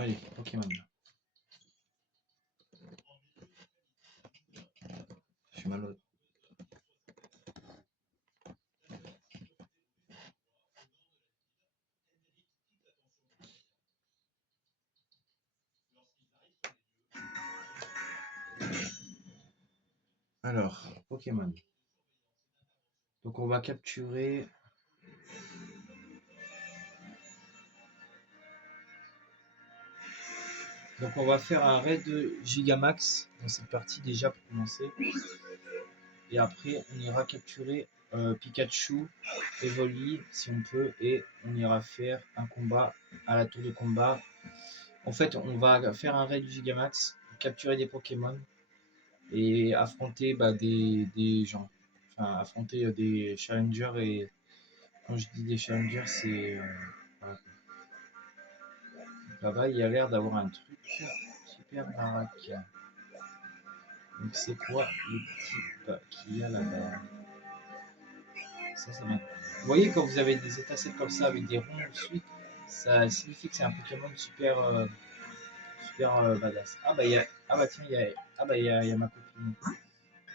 Allez, Pokémon. Je suis malade. Alors, Pokémon. Donc on va capturer. Donc on va faire un raid Gigamax dans cette partie déjà pour commencer. Et après on ira capturer Pikachu, Evoli si on peut, et on ira faire un combat à la tour de combat. En fait on va faire un raid Gigamax, capturer des Pokémon et affronter des gens. Enfin affronter des challengers, et quand je dis des challengers c'est... voilà. Là-bas il y a l'air d'avoir un truc super baraque. Donc c'est quoi le type qu'il y a là-bas? Ça m'a... Vous voyez quand vous avez des étincelles comme ça avec des ronds dessus, ça signifie que c'est un Pokémon super badass. Ah bah il y a... Ah bah tiens, il y a ma copine.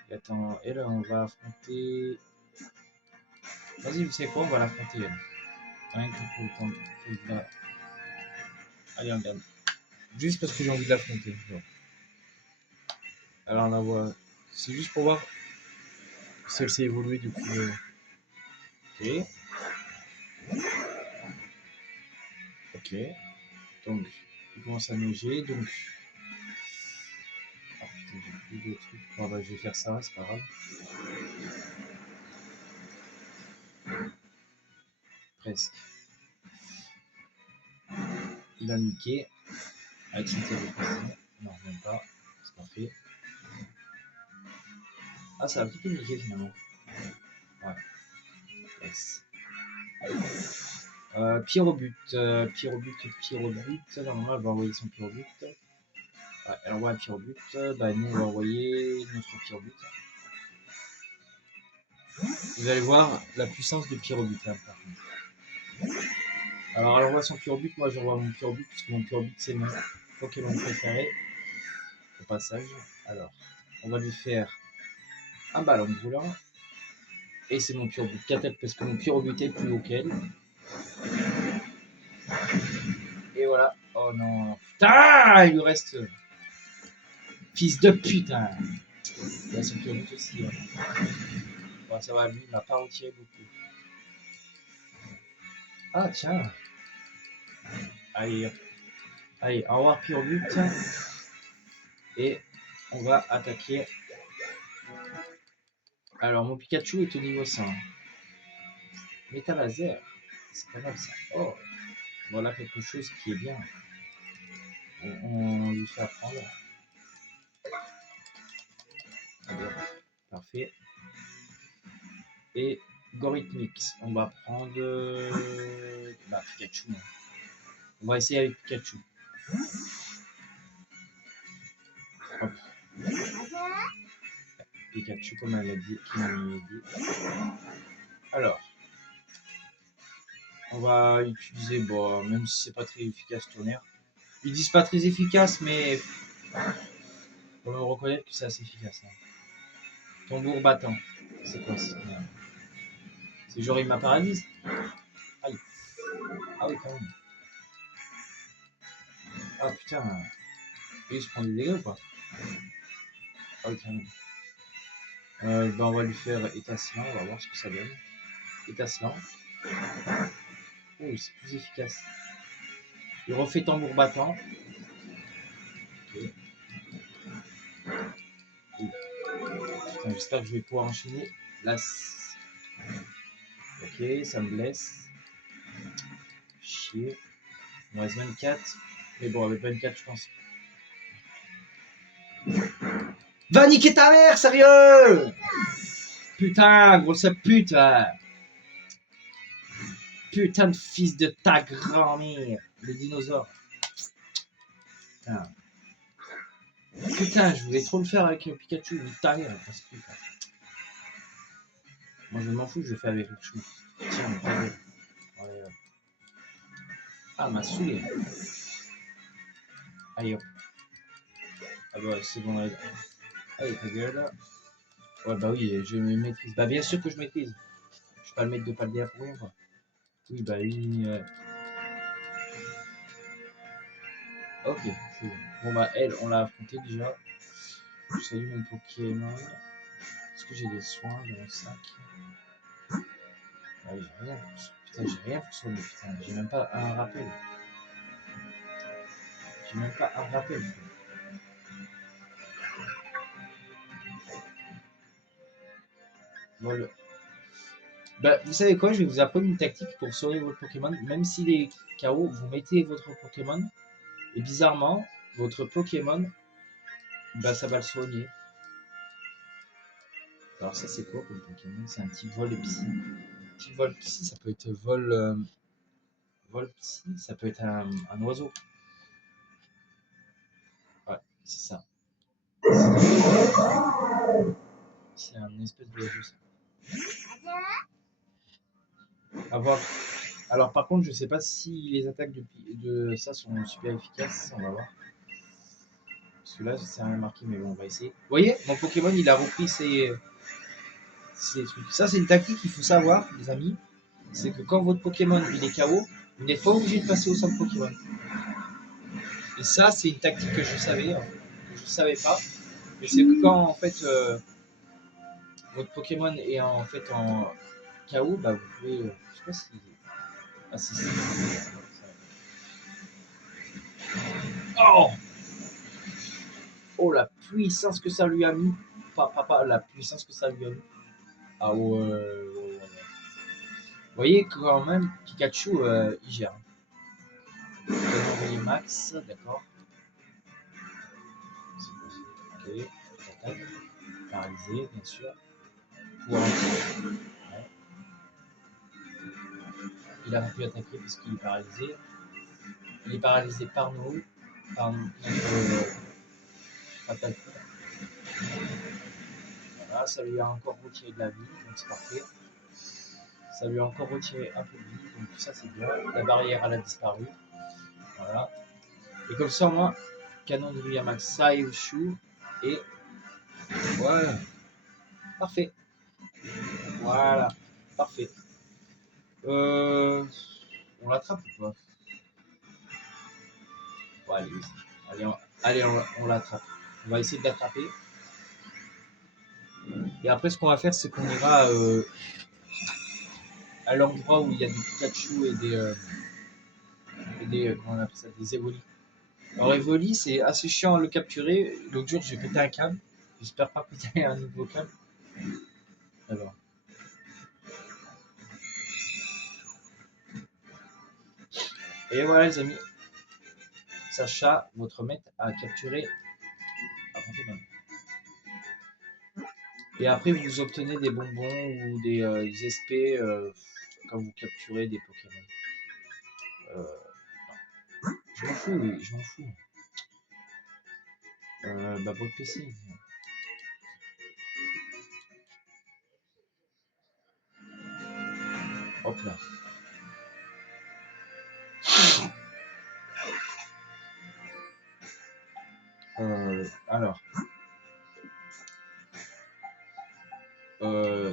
Et attends, et là on va affronter... Vas-y, vous savez quoi, on va l'affronter elle. Rien que pour le temps. Allez, on regarde. Juste parce que j'ai envie de l'affronter. Bon. Alors on la voit... C'est juste pour voir si elle s'est évoluée depuis... Ok. Ok. Donc, il commence à neiger, donc... Ah putain, j'ai plus de trucs. Bon bah je vais faire ça, c'est pas grave. Presque. Il a niqué. Avec son tir de précision. Non, même pas. C'est parfait. Ah, ça a un petit peu niqué finalement. Ouais. Yes. Pyrobut. Pyrobut. Normalement, elle va envoyer son Pyrobut. Ouais, elle envoie un Pyrobut. Bah, nous, on va envoyer notre Pyrobut. Vous allez voir la puissance de Pyrobut là, par contre. Alors, elle envoie son Pyrobut. Moi, j'envoie mon Pyrobut, parce que mon Pyrobut, c'est mon Pokémon préféré. Au passage. Alors, on va lui faire un ballon brûlant. Et c'est mon Pyrobut 4 parce que mon Pyrobut est plus haut qu'elle. Et voilà. Oh non. Putain, il lui reste. Fils de putain. Il a son Pyrobut aussi. Ouais. Bon, ça va, lui, il m'a pas retiré beaucoup. Ah, tiens. Allez, allez, au revoir Pyrobut. Et on va attaquer. Alors, mon Pikachu est au niveau 100. Métal laser. C'est pas mal ça. Oh, voilà quelque chose qui est bien. On lui fait apprendre. Parfait. Et Gorithmix. On va prendre Pikachu. On va essayer avec Pikachu. Hop. Pikachu, comme elle a dit, qui m'a dit. Alors, on va utiliser, bon, même si c'est pas très efficace, tonnerre. Ils disent pas très efficace, mais on va reconnaître que c'est assez efficace. Hein. Tambour battant. C'est quoi ça? C'est genre il m'a paralyse. Aïe. Ah oui, quand même. Ah putain. Et il se prend des dégâts ou pas? Ah oui, quand même. On va lui faire étincelant, on va voir ce que ça donne. Étincelant. Oh, c'est plus efficace. Il refait tambour battant. Ok. Putain, j'espère que je vais pouvoir enchaîner. Là, ok, ça me blesse. Chier. Il me reste 24. Mais bon, avec 24, je pense. Va niquer ta mère, sérieux! Putain, grosse pute! Putain de fils de ta grand-mère! Le dinosaure. Putain. Putain, je voulais trop le faire avec Pikachu. Nique ta mère, putain. Moi, je m'en fous, je le fais avec le chou. Tiens, allez, ah, m'a saoulé. Allez hop. Ah bah c'est bon. Allez ta gueule. Ouais bah oui, je maîtrise. Bah bien sûr que je maîtrise. Je suis pas le maître de Paldea pour rien quoi. Oui bah oui. Ok, c'est bon. Bon bah elle, on l'a affronté déjà. Je salue mon Pokémon. Est-ce que j'ai des soins dans mon sac? Ah, j'ai rien. Putain, j'ai rien pour soigner. Putain, j'ai même pas un rappel. J'ai même pas un rappel. Voilà. Bah, vous savez quoi? Je vais vous apprendre une tactique pour soigner votre Pokémon. Même s'il est KO, vous mettez votre Pokémon. Et bizarrement, votre Pokémon, bah, ça va le soigner. Alors ça c'est quoi comme Pokémon? C'est un petit vol psy. Petit vol psy, ça peut être vol psy, ça peut être un oiseau. Ouais, c'est ça. C'est un espèce d'oiseau ça. À voir. Alors par contre, je sais pas si les attaques de ça sont super efficaces. On va voir. Parce que là, c'est rien marqué, mais bon, on va essayer. Vous voyez, mon Pokémon, il a repris ses trucs. Ça, c'est une tactique qu'il faut savoir, les amis. C'est que quand votre Pokémon il est KO, vous n'êtes pas obligé de passer au centre Pokémon. Et ça, c'est une tactique que je savais, hein, que je savais pas. Mais c'est que quand en fait votre Pokémon est en KO, bah vous pouvez. Je sais pas si. Ah si. Oh! Oh la puissance que ça lui a mis. Pas la puissance que ça lui a mis. Ah ouais. Vous voyez quand même, Pikachu, il gère. On va envoyer Max, d'accord. Ok, attaque. Paralysé, bien sûr. Pouvoir anti. Ouais. Il a pas pu attaquer parce qu'il est paralysé. Il est paralysé par nous, par notre Fatal Fury. Voilà, ça lui a encore retiré de la vie, donc c'est parfait. Ça lui a encore retiré un peu de vie, donc tout ça c'est bien. La barrière elle a disparu. Voilà. Et comme ça, moi, canon de Williamax, Saiyoshu et voilà. Parfait. Voilà. Parfait. On l'attrape ou pas? Ouais, on l'attrape. On va essayer de l'attraper. Et après, ce qu'on va faire, c'est qu'on ira à l'endroit où il y a des Pikachu et des comment on appelle ça, des Evoli. Alors Evoli, c'est assez chiant à le capturer. L'autre jour, j'ai pété un câble. J'espère pas péter un nouveau câble. Alors. Et voilà les amis. Sacha, votre maître, a capturé un Pokémon. Et après, vous obtenez des bonbons ou des SP quand vous capturez des Pokémon. Je m'en fous, oui, je m'en fous. Bah, pour le PC. Hop là. Alors,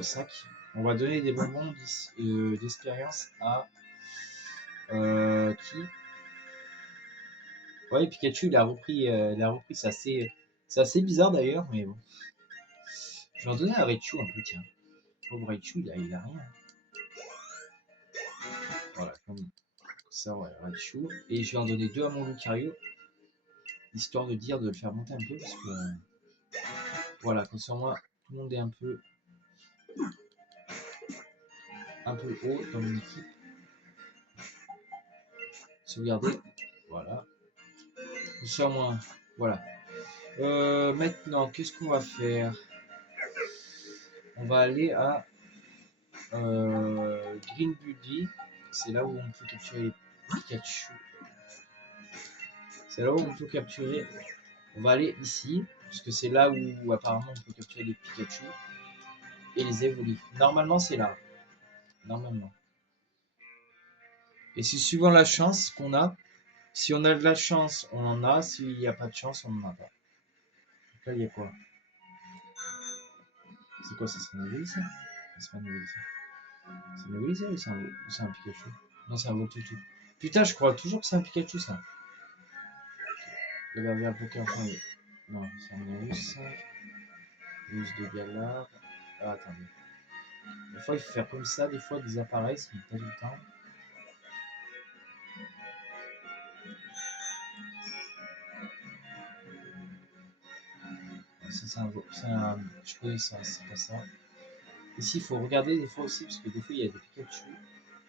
sac. On va donner des bonbons d'expérience à qui? Ouais, Pikachu, il a repris. C'est assez bizarre d'ailleurs, mais bon. Je vais en donner à Raichu un peu, tiens. Pauvre Raichu, il a rien. Voilà, comme ça, ouais, Raichu. Et je vais en donner 2 à mon Lucario, histoire de dire de le faire monter un peu, parce que voilà, comme ça, moi, tout le monde est un peu haut dans mon équipe. Sauvegarder, voilà. Comme ça, moi, voilà. Maintenant, qu'est-ce qu'on va faire? On va aller à Green Buddy. C'est là où on peut capturer Pikachu. C'est là où on peut capturer. On va aller ici, parce que c'est là où apparemment on peut capturer les Pikachu et les Evoli. Normalement, c'est là. Normalement. Et c'est suivant la chance qu'on a. Si on a de la chance, on en a. S'il n'y a pas de chance, on n'en a pas. Donc là, il y a quoi? C'est quoi ça? C'est un Evoli ça? C'est pas un Evoli ça. C'est un Evoli ça ou c'est un Pikachu? Non, c'est un Voltoutou. Putain, je crois toujours que c'est un Pikachu ça. Le Bavard Poker, non, c'est un Neus. Neus de Galar. Ah, attendez. Des fois, il faut faire comme ça, des fois, des appareils, ça met pas du temps. Ça, c'est un. Je connais ça, c'est pas ça. Ici, il faut regarder des fois aussi, parce que des fois, il y a des Pikachu.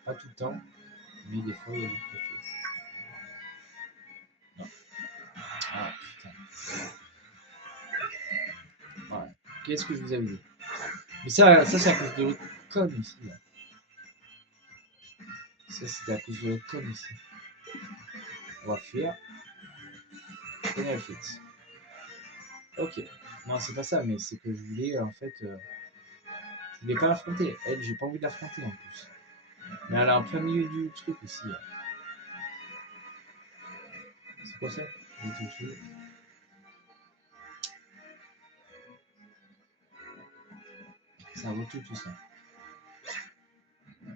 Pas tout le temps, mais des fois, il y a des Pikachu. Non. Ah, putain. Ouais. Qu'est-ce que je vous avais dit? Mais ça c'est à cause de l'autre con ici. Là. Ça, c'était à cause de l'autre con ici. On va fuir. Prenez la fuite. Ok. Non, c'est pas ça, mais c'est que je voulais, en fait... je voulais pas l'affronter. Elle, j'ai pas envie de l'affronter, en plus. Mais elle est en plein milieu du truc, ici. Là. C'est quoi ça? C'est un Voltoutou, ça.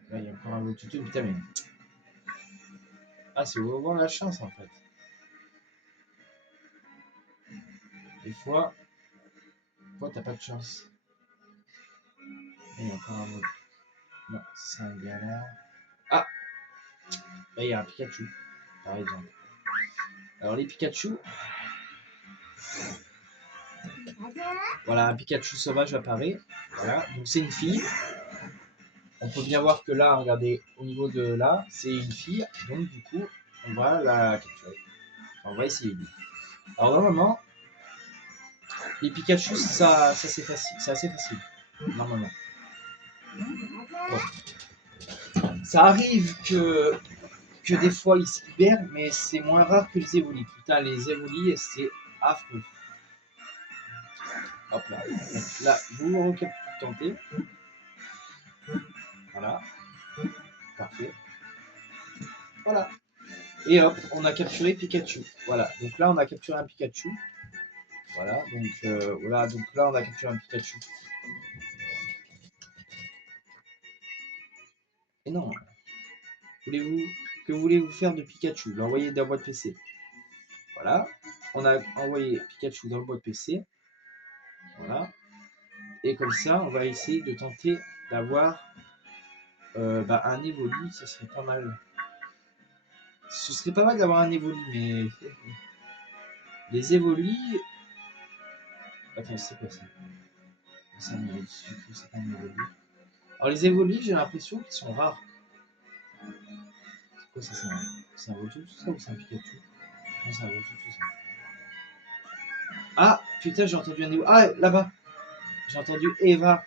Là, il y a encore un Voltoutou. Putain, mais... Ah, c'est au avoir la chance, en fait. Des fois, t'as pas de chance. Et il y a encore un Voltoutou. Non, c'est un Galar. Ah! Là, il y a un Pikachu, par exemple. Alors, les Pikachu... Voilà, un Pikachu sauvage apparaît. Voilà, donc c'est une fille. On peut bien voir que là, regardez, au niveau de là, c'est une fille. Donc, du coup, on va la capturer. Enfin, on va essayer. Alors, normalement, les Pikachu, ça c'est facile. C'est assez facile. Normalement. Bon. Ça arrive que des fois ils se libèrent, mais c'est moins rare que les Evoli. Putain, les Evoli, c'est affreux. Hop là. Donc, là, vous tentez. Voilà. Parfait. Voilà. Et hop, on a capturé Pikachu. Voilà. Donc là, on a capturé un Pikachu. Voilà. Donc voilà. Donc là, on a capturé un Pikachu. Et non. Que voulez-vous faire de Pikachu? L'envoyer dans la boîte PC. Voilà. On a envoyé Pikachu dans le boîte PC. Voilà. Et comme ça, on va essayer de tenter d'avoir un Evoli. Ce serait pas mal. Ce serait pas mal d'avoir un Evoli, mais les Evoli. Attends, c'est quoi ça? C'est un Evoli. C'est un Evoli. Alors les Evoli, j'ai l'impression qu'ils sont rares. C'est quoi ça? C'est un Voltoutou tout ça ou c'est un Pikachu? Non, c'est un Voltoutou tout ça. Ah putain, j'ai entendu un Evoli. Ah là-bas, j'ai entendu Eva.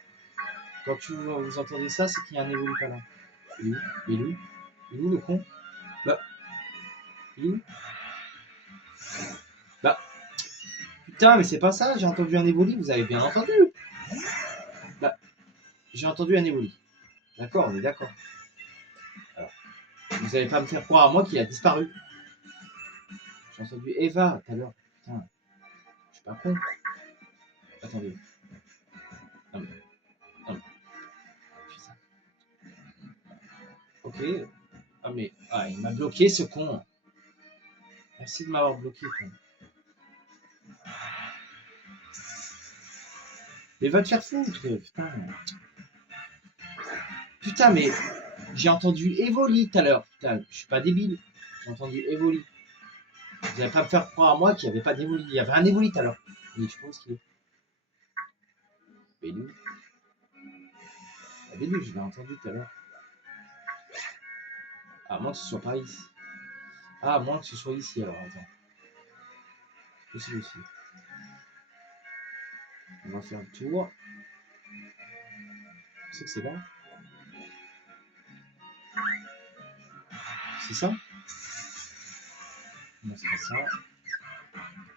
Quand vous entendez ça, c'est qu'il y a un Evoli pas là. Il est où? Il est où? Il est où le con? Bah, il est où? Bah, putain, mais c'est pas ça, j'ai entendu un Evoli, vous avez bien entendu. Bah, j'ai entendu un Evoli. D'accord, on est d'accord. Alors, vous allez pas me faire croire à moi qu'il a disparu. J'ai entendu Eva tout à l'heure. Putain, je suis pas con. Attendez. Non, mais, non, mais, putain. Ok. Ah, il m'a bloqué ce con. Merci de m'avoir bloqué, con. Mais va te faire foutre, putain. Putain, mais j'ai entendu Evoli tout à l'heure. Putain, je suis pas débile. J'ai entendu Evoli. Vous n'allez pas me faire croire à moi qu'il n'y avait pas d'Evoli. Il y avait un Evoli tout à l'heure. Mais je pense qu'il est. Bélu. Ah, Bélu, je l'ai entendu tout à l'heure. À moins que ce soit pas ici. Ah, à moins que ce soit ici alors, attends. C'est possible aussi. On va faire le tour. C'est que c'est là. C'est ça? Non, c'est pas ça.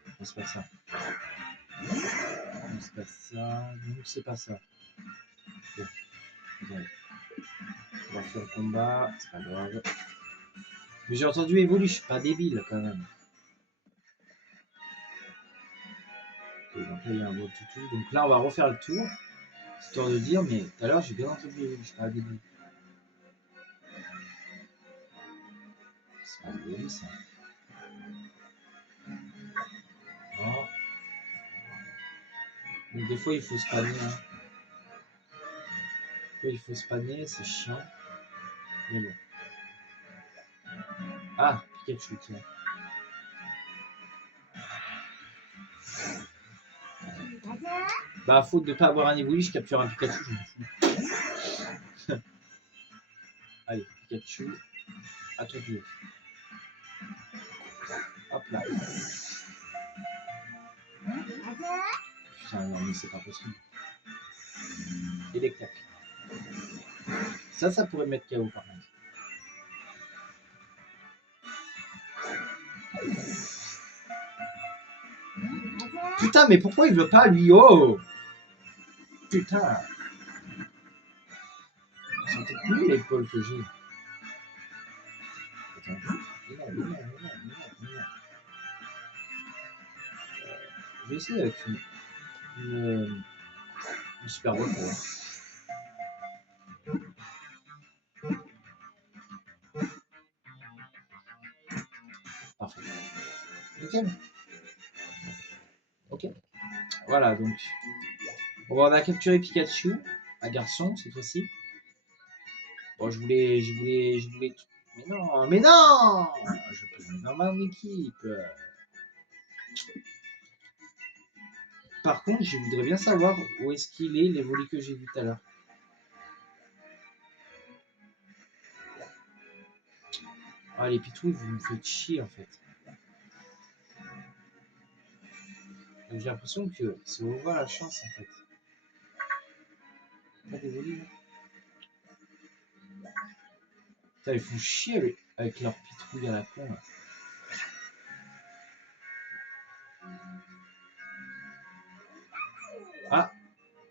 Non, c'est pas ça. Non, c'est pas ça. Non, c'est pas ça. Bon. On va faire le combat. C'est pas grave. Mais j'ai entendu évoluer, je suis pas débile quand même. Ok, donc là il y a un beau toutou. Donc là on va refaire le tour. Histoire de dire, mais tout à l'heure j'ai bien entendu évoluer, je suis pas débile. C'est pas évolué ça. Non. Donc des fois il faut spanner. Hein. Des fois il faut spanner, c'est chiant. Mais bon. Ah, Pikachu, tiens. Bah, à faute de pas avoir un évolu, je capture un Pikachu, je m'en fous. Allez, Pikachu, à toi de jouer. Hop là. Putain, non, mais c'est pas possible. Électac. Ça pourrait mettre KO par contre. Putain, mais pourquoi il veut pas lui? Oh! Putain! C'était cool l'épaule que j'ai. Attends. Je vais essayer avec une super boîte pour voir. Parfait. Nickel. Ok. Voilà, donc. Bon, on a capturé Pikachu, un garçon cette fois-ci. Bon, je voulais. Mais non, mais non! Je peux dans ma équipe. Par contre, je voudrais bien savoir où est-ce qu'il est, l'évolu que j'ai vu tout à l'heure. Ah, les pitouilles, vous me faites chier en fait. J'ai l'impression que c'est ouvert la chance en fait. Pas d'évolu là. Putain, ils font chier avec leurs pitouilles à la con là. Ah,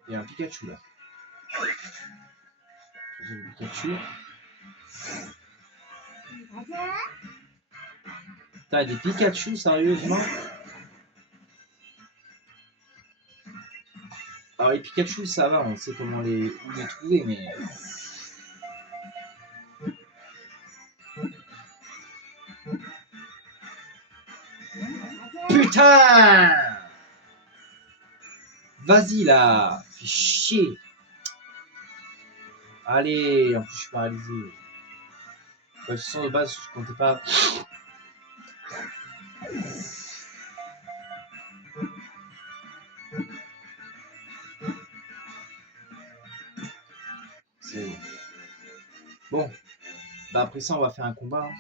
il y a un Pikachu là. J'ai le Pikachu. T'as des Pikachu, sérieusement? Alors les Pikachu, ça va, on sait comment les trouver, mais... Putain! Vas-y là, fais chier. Allez, en plus je suis paralysé. De toute façon, de base, je comptais pas... C'est bon. Bah après ça, on va faire un combat. Hein.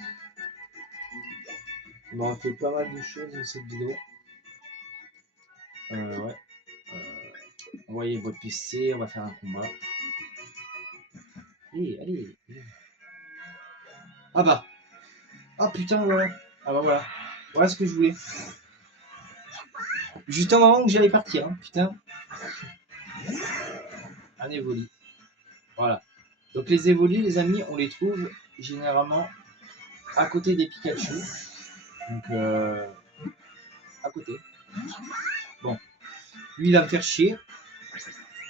On aura fait pas mal de choses dans cette vidéo. Ouais. Envoyez votre PC, on va faire un combat. Allez. Ah bah. Ah putain, voilà. Ah bah voilà. Voilà ce que je voulais. Juste au moment où j'allais partir, hein. Putain. Un évoli. Voilà. Donc les évolis, les amis, on les trouve généralement à côté des Pikachu. Donc à côté. Bon. Lui, il va me faire chier.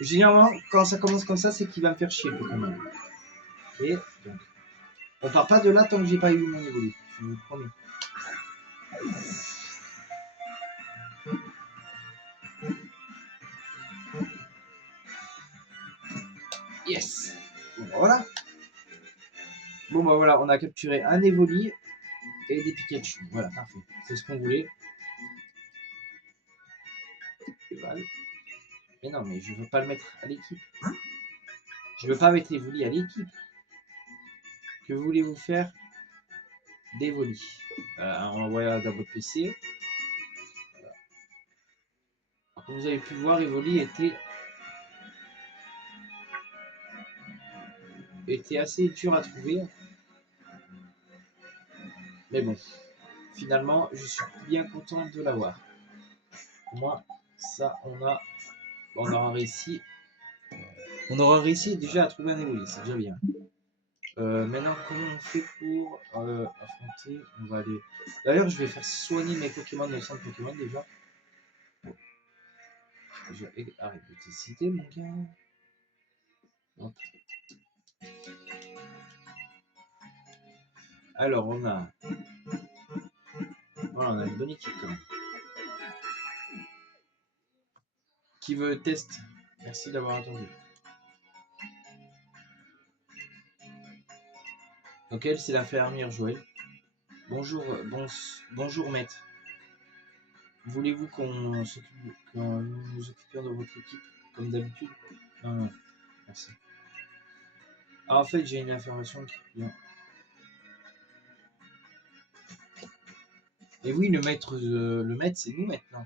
Généralement, quand ça commence comme ça, c'est qu'il va me faire chier le Pokémon. Ok, donc. On part pas de là tant que j'ai pas eu mon évoli. Je vous promets. Yes. Bon bah voilà. Bon bah voilà, on a capturé un évoli et des Pikachu. Voilà, parfait. C'est ce qu'on voulait. Mais non, mais je veux pas le mettre à l'équipe. Je veux pas mettre évoli à l'équipe. Que voulez-vous faire d'Evoli? On envoie dans votre PC. Voilà. Comme vous avez pu voir, Evoli était assez dur à trouver. Mais bon, finalement, je suis bien content de l'avoir. Au moins, ça, on aura réussi. On aura réussi déjà à trouver un Evoli, c'est déjà bien. Maintenant, comment on fait pour affronter? On va aller. D'ailleurs, je vais faire soigner mes Pokémon au centre Pokémon déjà. Arrête de t'hésiter, mon gars. Hop. Alors, voilà, on a une bonne équipe quand même. Qui veut test? Merci d'avoir attendu. Donc elle, c'est la fermière Joël. Bonjour, bonjour maître. Voulez-vous qu'on nous occupions de votre équipe comme d'habitude? Non, non, merci. Ah, en fait, j'ai une information qui vient. Et oui, le maître, c'est nous maintenant.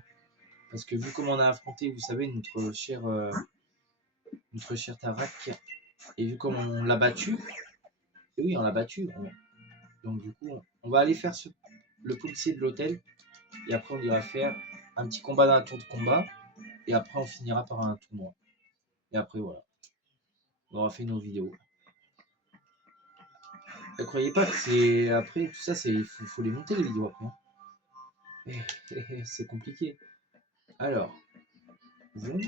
Parce que vu comment on a affronté, vous savez, notre cher Tarak, et vu comment on l'a battu, et oui, on l'a battu. Donc du coup, on va aller faire le policier de l'hôtel, et après on ira faire un petit combat dans un tour de combat, et après on finira par un tournoi. Et après voilà, on aura fait nos vidéos. Ne croyez pas que c'est après tout ça, c'est faut les monter les vidéos après. C'est compliqué. Alors, zoom.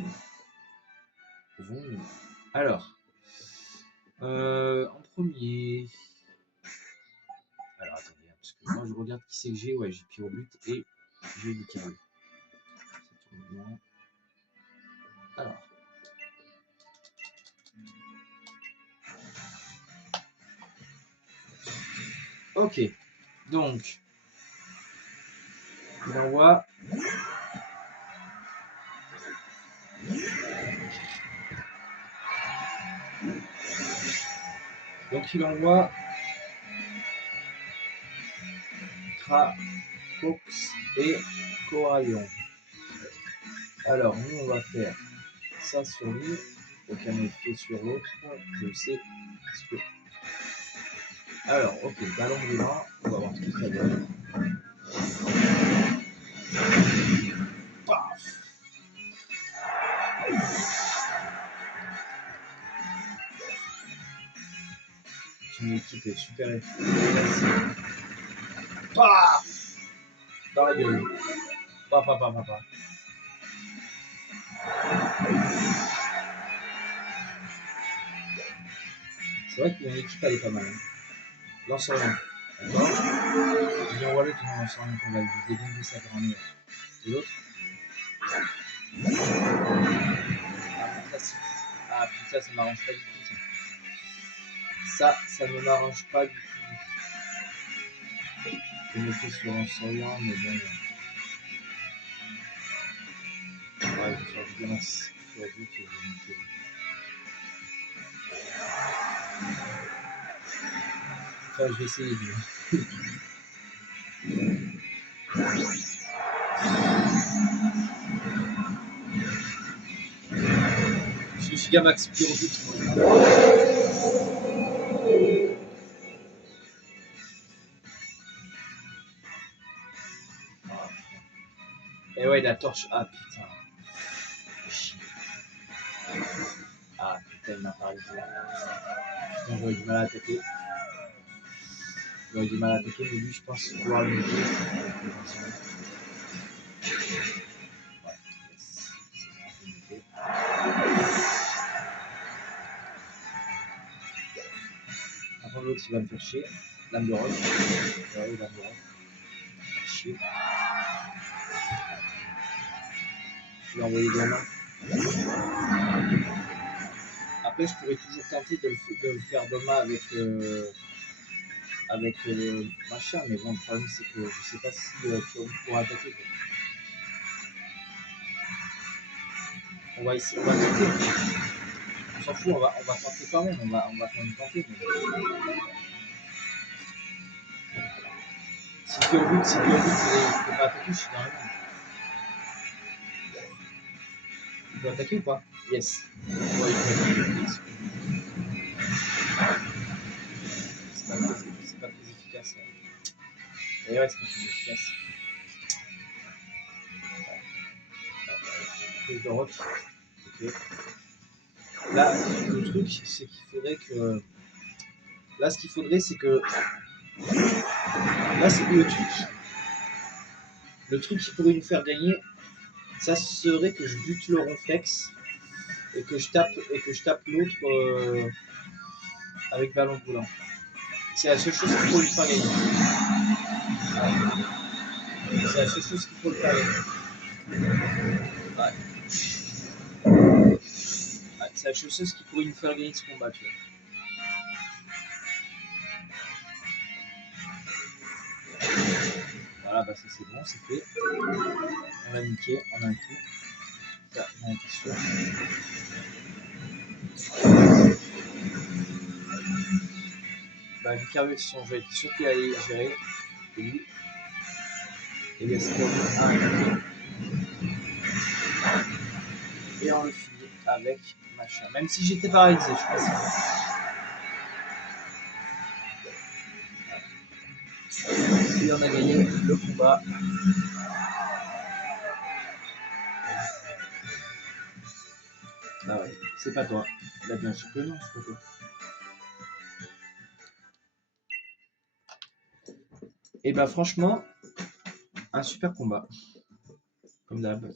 Alors, en premier. Alors attendez, parce que moi je regarde qui c'est que j'ai. Ouais, j'ai Pyrobut et j'ai Lucario. Ça tourne bien. Alors. Ok. Donc, il envoie. Donc il envoie Krakox et Coraillon. Alors nous on va faire ça sur lui, aucun effet sur l'autre, je sais. Parce que... Alors ok, ballon brûlant, on va voir ce que ça donne. Paf. Son équipe est super efficace. Paf. Dans la gueule. Papa. C'est vrai que mon équipe elle est pas mal. Hein. Lance-rien. D'accord. Il envoie le tournoi lance-rien qu'on va lui dégommer sa grand-mère. Et l'autre. Ah putain, ça m'arrange pas du tout ça. Ça ne m'arrange pas du tout. Je me fais sur un souriant, mais bon. Ouais, je vais faire du menace. Tu as vu que je vais niquer. Enfin, je vais essayer de. Je suis Gigamax Pyrobut. Et ouais, la torche. Ah putain. Ah putain, il m'a paralysé. Putain, j'aurais du mal à attaquer. Mais lui, je pense pouvoir le niquer. Ouais, yes. C'est bon, par contre, l'autre, il va me faire chier. Lame de roche. Ouais, lame de roche. Chier. Je vais envoyer des mains. Après, je pourrais toujours tenter de le faire demain avec le machin, mais bon, le problème c'est que je sais pas si tu pourras attaquer. Quoi. On va essayer, on va tenter. On s'en fout, on va tenter quand même, on va quand même tenter. Mais... Si tu es au but, tu peux pas attaquer, je suis dans la merde. Il peut attaquer ou pas? Yes. Ouais, il peut attaquer. C'est pas très efficace. Et ouais, c'est pas très efficace. Prise de rock. Ok. Là, le truc, c'est qu'il faudrait que Là, ce qu'il faudrait, c'est que... Là, c'est le truc. Le truc qui pourrait nous faire gagner, ça serait que je bute le ronflex et que je tape l'autre avec ballon roulant. C'est la seule chose qu'il faut lui faire gagner. C'est la seule chose qu'il faut le faire gagner. Ouais. Ouais, c'est la seule chose qui pourrait nous faire gagner ce combat, tu vois. Voilà, bah ça c'est bon, c'est fait. On l'a niqué en un coup. Ça, j'en étais sûr. Bah, Lucarus, j'en étais sûr qu'il allait gérer. Et lui. Et bien, c'est un. Et on le finit avec machin. Même si j'étais paralysé, je pense. Et on a gagné le combat. Ah ouais, c'est pas toi. Bah bien sûr que non, c'est pas toi. Et bah franchement, un super combat. Comme d'hab.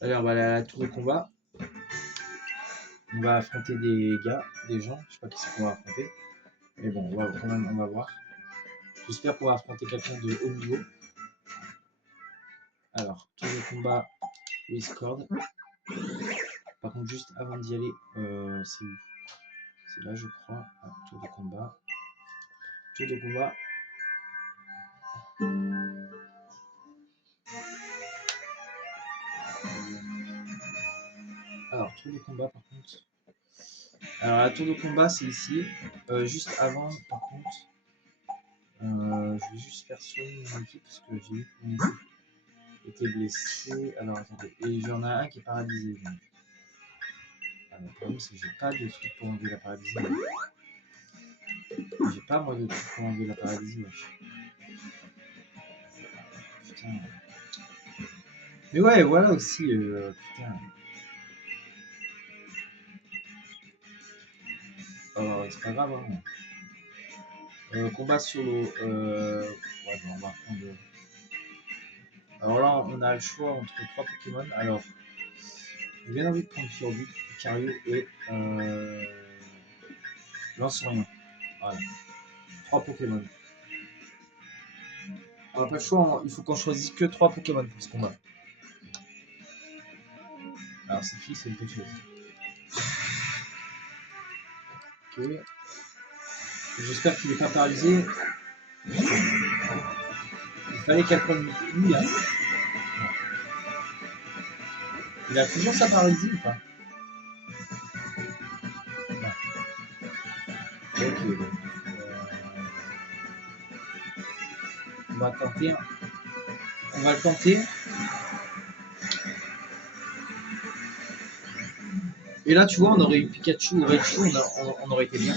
Allez, on va aller à la tour de combat. On va affronter des gars, des gens. Je sais pas qui c'est qu'on va affronter. Mais bon, on va quand même, on va voir. J'espère qu'on va affronter quelqu'un de haut niveau. Alors, tour de combat, Discord. Par contre, juste avant d'y aller, c'est où? C'est là, je crois. Ah, tour de combat. Tour de combat. Alors, tour de combat, par contre. Alors, la tour de combat, c'est ici. Juste avant, par contre, je vais juste faire soigner mon équipe parce que j'ai vu que mon équipe était blessé. Alors, attendez. Et j'en ai un qui est paralysé. Donc. Le problème, c'est que j'ai pas de truc pour enlever la paralysie. J'ai pas moi de truc pour enlever la paralysie, wesh. Putain. Mais ouais, voilà aussi, putain. Oh, c'est pas grave, hein. Combat solo. Ouais, bon, on va prendre. Alors là, on a le choix entre 3 Pokémon. Alors, j'ai bien envie de prendre Furby, Cario et Lance-Orion. Voilà. 3 Pokémon. On n'a pas le choix, il faut qu'on choisisse que 3 Pokémon pour ce combat. Alors, c'est qui? C'est une petite chose. Ok. J'espère qu'il n'est pas paralysé. Il fallait qu'elle prenne lui, hein. Il a toujours sa paralysie ou pas? Ok, bon. On va tenter. On va le tenter. Et là, tu vois, on aurait eu Pikachu ou Raichu, on aurait été bien.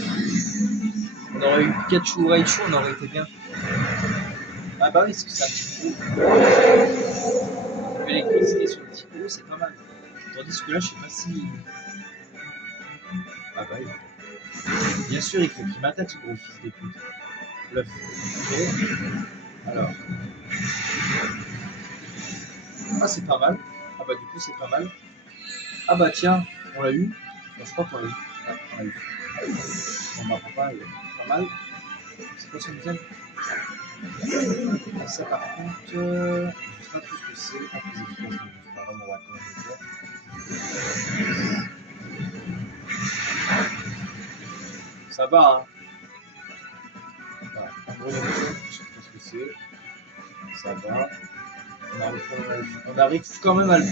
On aurait eu Pikachu ou Raichu, on aurait été bien. Ah bah oui, parce que c'est un petit gros. L'électricité sur le petit gros, c'est pas mal. Tandis que là, je sais pas si... Ah bah oui. Bien sûr, il faut qu'il m'attaque, ce gros fils de pute. Bluff. Ok. Alors. Ah, c'est pas mal. Ah bah du coup, c'est pas mal. Ah bah tiens, on l'a eu. Enfin, je crois qu'on l'a eu. Ah, on l'a eu. On va pas, il est pas mal. C'est quoi son deuxième? Ah, ça par contre, je sais pas trop ce que c'est. Pas très efficace, mais c'est pas grave, on va quand même le faire. Ça va, hein. Voilà. En gros, je sais pas ce que c'est. Ça va. On arrive quand même à le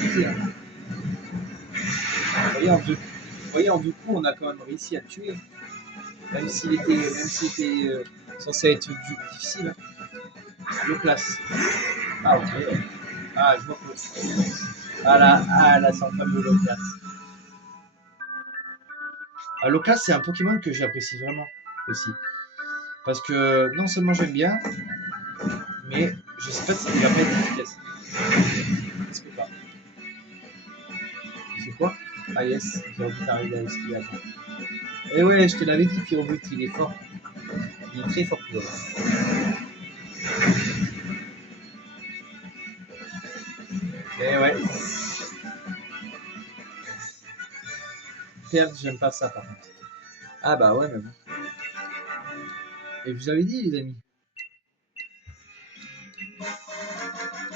buter. Hein. Vous voyez, en deux coups, on a quand même réussi à le tuer. Même s'il était censé être difficile. Le classe. Ah, ok. Ah, je vois que. Ah là, c'est un fameux Locas. Locas, c'est un Pokémon que j'apprécie vraiment aussi. Parce que non seulement j'aime bien, mais je sais pas s'il va pas être efficace. Est-ce que pas? C'est quoi? Ah yes, Pyrobut arrive à esquiver. Attends. Et ouais, je te l'avais dit, Pyrobut, il est fort. Il est très fort, Pyrobut. Et ouais. Perdre, j'aime pas ça par contre. Ah bah ouais, mais bon. Et je vous avais dit, les amis.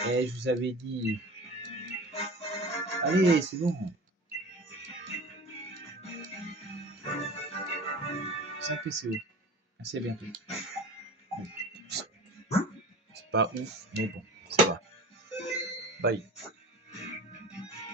Et je vous avais dit. Allez, c'est bon. 5 PCO. Merci, à bientôt. C'est pas ouf, mais bon, ça va. Bye.